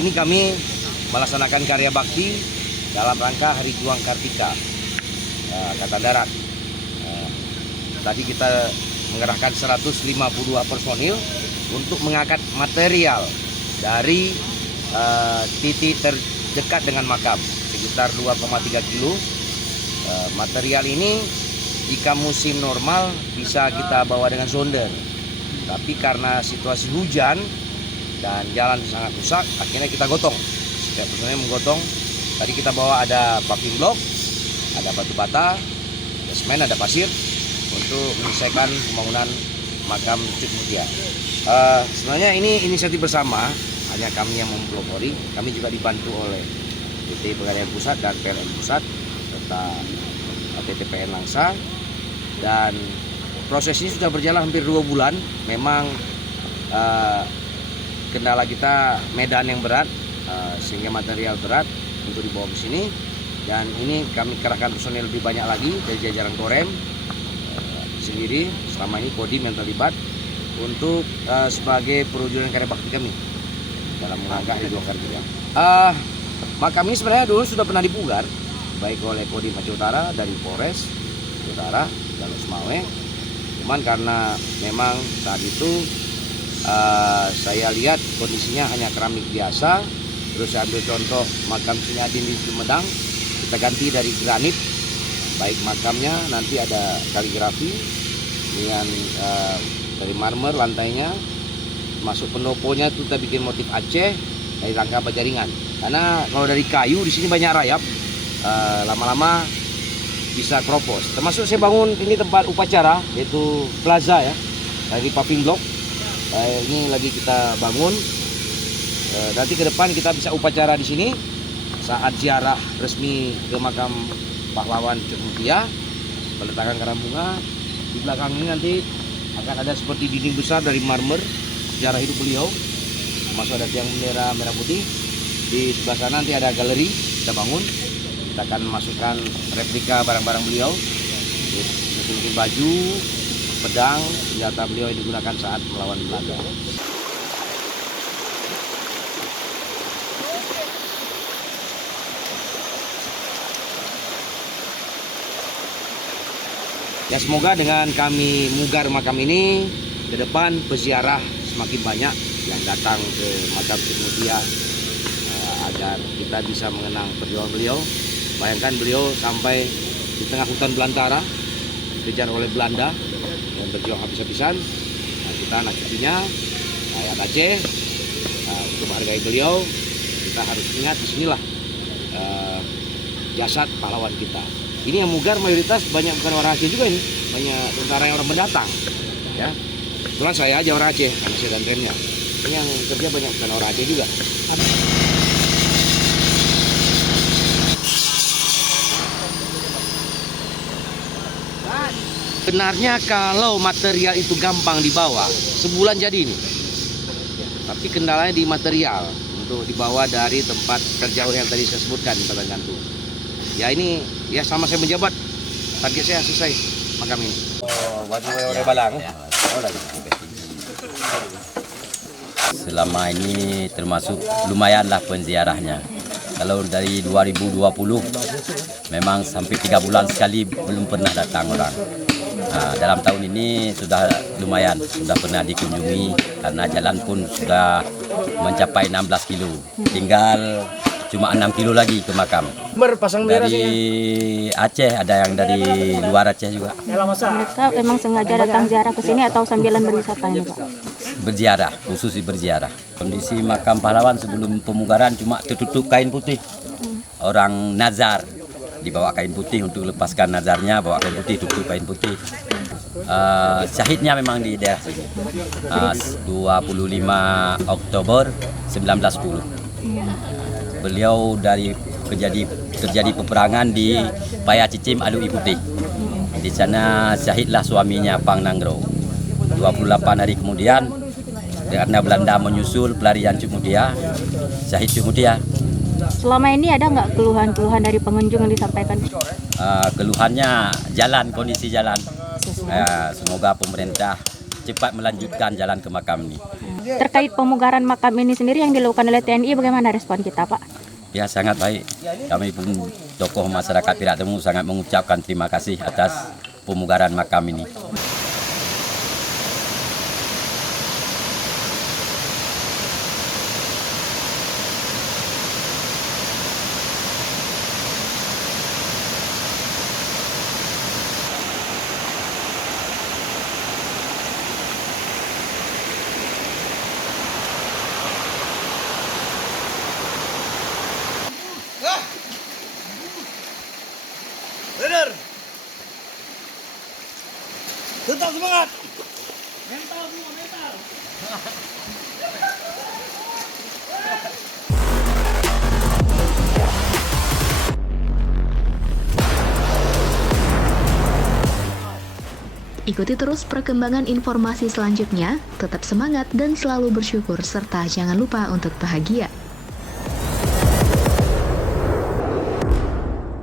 Hari ini kami melaksanakan karya bakti dalam rangka Hari Juang Kartika Angkatan Darat. Tadi kita mengerahkan 152 personil untuk mengangkat material dari titik terdekat dengan makam, sekitar 2,3 kilo. Material ini jika musim normal bisa kita bawa dengan sonder, tapi karena situasi hujan dan jalan sangat rusak, akhirnya kita gotong. Setiap personil menggotong. Tadi kita bawa ada paving block, ada batu bata, ada semen, ada pasir untuk menyelesaikan pembangunan makam Cuk Mutia. Sebenarnya ini inisiatif bersama, hanya kami yang mempelopori. Kami juga dibantu oleh PT Pegadaian Pusat dan PLN Pusat serta PTPN Langsa, dan proses ini sudah berjalan hampir 2 bulan. Memang kendala kita medan yang berat, sehingga material berat untuk dibawa ke sini, dan ini kami kerahkan personil lebih banyak lagi dari jajaran Korem sendiri. Selama ini Kodim yang terlibat untuk sebagai perwujudan karya bakti kami dalam rangka Hari Juang Kartika. Makam ini sebenarnya dulu sudah pernah dipugar baik oleh Kodim Aceh Utara dari Polres Utara dan Semawe. Cuman karena memang saat itu saya lihat kondisinya hanya keramik biasa, terus saya ambil contoh makam Sunyadin di Sumedang, kita ganti dari granit, baik makamnya nanti ada kaligrafi dengan dari marmer lantainya, masuk pendoponya itu kita bikin motif Aceh dari rangka baja ringan. Karena kalau dari kayu di sini banyak rayap, lama-lama bisa kropos. Termasuk saya bangun ini tempat upacara, yaitu plaza ya, dari paving block. Ini lagi kita bangun. Nanti ke depan kita bisa upacara di sini saat ziarah resmi ke makam pahlawan Cuk Mutia, peletakan karang bunga. Di belakang ini nanti akan ada seperti dinding besar dari marmer sejarah hidup beliau, termasuk ada tiang bendera merah putih. Di sebelah sana nanti ada galeri kita bangun. Kita akan masukkan replika barang-barang beliau, mungkin baju, pedang, senjata beliau yang digunakan saat melawan Belanda. Ya, semoga dengan kami mugar makam ini, ke depan peziarah semakin banyak yang datang ke makam Cuk Mutia, agar kita bisa mengenang perjuangan beliau. Bayangkan beliau sampai di tengah hutan belantara, dikejar oleh Belanda dan berjuang habis-habisan. Nah, kita anak cucunya, rakyat Aceh, untuk menghargai beliau, kita harus ingat disinilah jasad pahlawan kita. Ini yang mugar mayoritas banyak bukan orang Aceh juga, ini banyak tentara yang orang pendatang. Ya, kebetulan saya aja orang Aceh, karena saya dan remnya. Ini yang kerja banyak bukan orang Aceh juga. Sebenarnya kalau material itu gampang dibawa, sebulan jadi ini. Tapi kendalanya di material untuk dibawa dari tempat terjauh yang tadi saya sebutkan di Batang Gantung. Ya ini ya sama saya menjabat, target saya selesai makam ini. Selama ini termasuk lumayanlah penziarahnya. Kalau dari 2020 memang sampai 3 bulan sekali belum pernah datang orang. Nah, dalam tahun ini sudah lumayan, sudah pernah dikunjungi karena jalan pun sudah mencapai 16 kilo. Tinggal cuma 6 kilo lagi ke makam. Dari Aceh, ada yang dari luar Aceh juga. Mereka memang sengaja datang ziarah ke sini atau sambilan berwisata ini, Pak? Berziarah, khusus berziarah. Kondisi makam pahlawan sebelum pemugaran cuma tertutup kain putih. Orang nazar dibawa kain putih untuk lepaskan nazarnya, bawa kain putih, tutup kain putih. Syahidnya memang di daerah sini. 25 Oktober 1910. Beliau dari terjadi peperangan di Paya Cicim Alui Putih. Di sana syahidlah suaminya Pang Nanggro. 28 hari kemudian karena Belanda menyusul pelarian Cuk Mutia, syahid Cuk Mutia. Selama ini ada nggak keluhan-keluhan dari pengunjung yang disampaikan? Keluhannya jalan, kondisi jalan. Semoga pemerintah cepat melanjutkan jalan ke makam ini. Terkait pemugaran makam ini sendiri yang dilakukan oleh TNI, bagaimana respon kita, Pak? Ya sangat baik. Kami pun tokoh masyarakat Pirak Temu sangat mengucapkan terima kasih atas pemugaran makam ini. Bener. Tetap semangat. Mental semua, mental. Ikuti terus perkembangan informasi selanjutnya, tetap semangat dan selalu bersyukur, serta jangan lupa untuk bahagia.